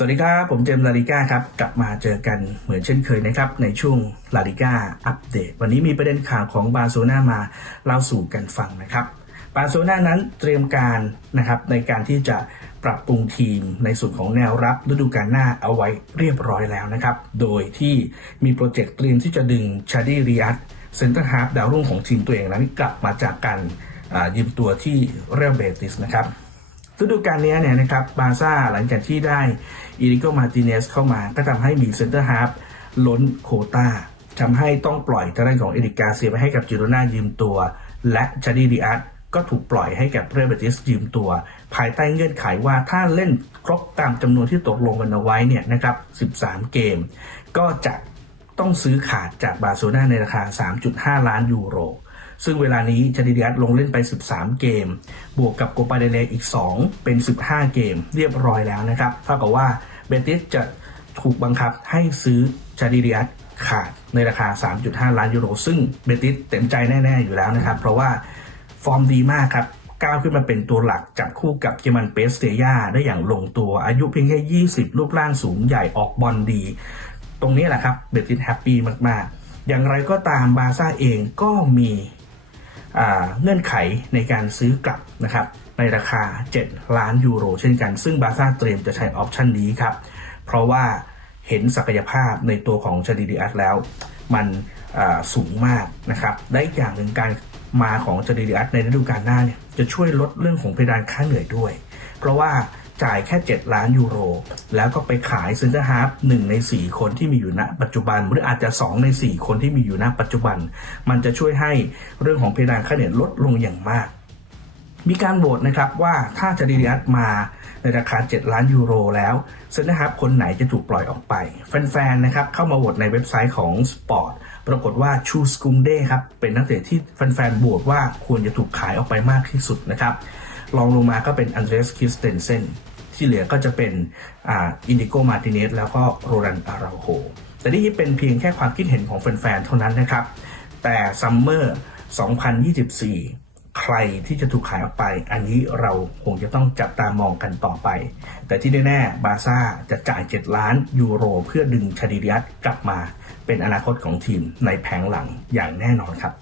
สวัสดีครับ ผมเจมส์ลาลิก้าครับ กลับมาเจอกันเหมือนเช่นเคยนะครับ ในช่วงลาลิก้าอัปเดต วันนี้มีประเด็นข่าวของบาร์เซโลนามาเล่าสู่กันฟังนะครับบาร์เซโลนานั้นเตรียมการนะครับในการที่จะปรับปรุงทีมในส่วนของแนวรับฤดูกาลหน้าเอาไว้เรียบร้อยแล้วนะครับ โดยที่มีโปรเจกต์เตรียมที่จะดึงชาดีริอัตเซนเตอร์ฮาร์ฟดาวรุ่งของทีมตัวเองนั้นกลับมาจากการยืมตัวที่เรอัลเบติสนะครับ ฤดูกาลนี้เนี่ยนะครับบาร์ซ่าหลังจากที่ได้อีริโกมาติเนสเข้ามา ก็ทำให้มีเซนเตอร์ฮาร์ฟล้นโคตาทำให้ต้องปล่อยทางด้านของเอริกาเซียไปให้กับจิโรนายืมตัว และชาดีดิอัสก็ถูกปล่อยให้กับเรเบติสยืมตัว ภายใต้เงื่อนไขว่าถ้าเล่นครบตามจำนวนที่ตกลงกันเอาไว้เนี่ยนะครับ 13 เกม ก็จะต้องซื้อขาดจากบาร์เซโลนาในราคา 3.5 ล้านยูโร ซึ่งเวลานี้ชาดิเดียสลงเล่นไป 13 เกม บวกกับโกปาเดเลอีก 2 เป็น 15 เกมเรียบร้อยแล้วนะครับเท่ากับว่าเบติสจะถูกบังคับให้ซื้อชาดิเดียสขาดในราคา 3.5 ล้านยูโร ซึ่งเบติสเต็มใจแน่ ๆ อยู่แล้วนะครับ เพราะว่าฟอร์มดีมากครับก้าวขึ้นมาเป็นตัวหลักจับคู่กับเกมันเปสเตย่าได้อย่างลงตัวอายุเพียงแค่ 20 รูปร่างสูงใหญ่ออกบอลดี ตรงนี้แหละครับเบติสแฮปปี้มาก ๆ อย่างไรก็ตามบาซ่าเองก็มี เงื่อนไขในการซื้อกลับนะครับในราคา 7 ล้านยูโร เช่นกัน ซึ่งบาซ่าเตรียมจะใช้ออปชันนี้ครับ เพราะว่าเห็นศักยภาพในตัวของชาดิดิอัสแล้ว มันสูงมากนะครับ และอีกอย่างหนึ่งการมาของชาดิดิอัสในฤดูกาลหน้าเนี่ยจะช่วยลดเรื่องของเพดานค่าเหนื่อยด้วย เพราะว่า จ่ายแค่ 7 ล้านยูโร แล้วก็ไปขายเซนเตอร์ฮาร์ฟหนึ่งใน 4 คนที่มีอยู่ณ ปัจจุบัน หรืออาจจะ 2 ใน 4 คนที่มีอยู่ณ ปัจจุบัน มันจะช่วยให้เรื่องของเพดานค่าเหนื่อยลดลงอย่างมาก มีการโหวตนะครับว่าถ้าจาดิอัสมาในราคา 7 ล้านยูโรแล้วเซนนะครับคนไหนจะถูกปล่อยออกไป แฟนๆนะครับเข้ามาโหวตในเว็บไซต์ของ Sport ปรากฏว่าชูสกุงเด้ครับเป็นนักเตะที่แฟนๆโหวตว่าควรจะถูกขายออกไปมากที่สุดนะครับรองลงมาก็เป็นอันเดรสคิสเตนเซน ที่เหลือก็จะเป็นอินดิโกมาติเนสแล้วก็โรดันอาราโฮแต่นี่เป็นเพียงแค่ความคิดเห็นของแฟนๆเท่านั้นนะครับ แต่ซัมเมอร์ 2024 ใครที่จะถูกขายออกไป อันนี้เราคงจะต้องจับตามองกันต่อไป แต่ที่แน่ๆบาซ่าจะจ่าย 7 ล้านยูโร เพื่อดึงชาดิเดียสกลับมาเป็นอนาคตของทีมในแผงหลังอย่างแน่นอนครับ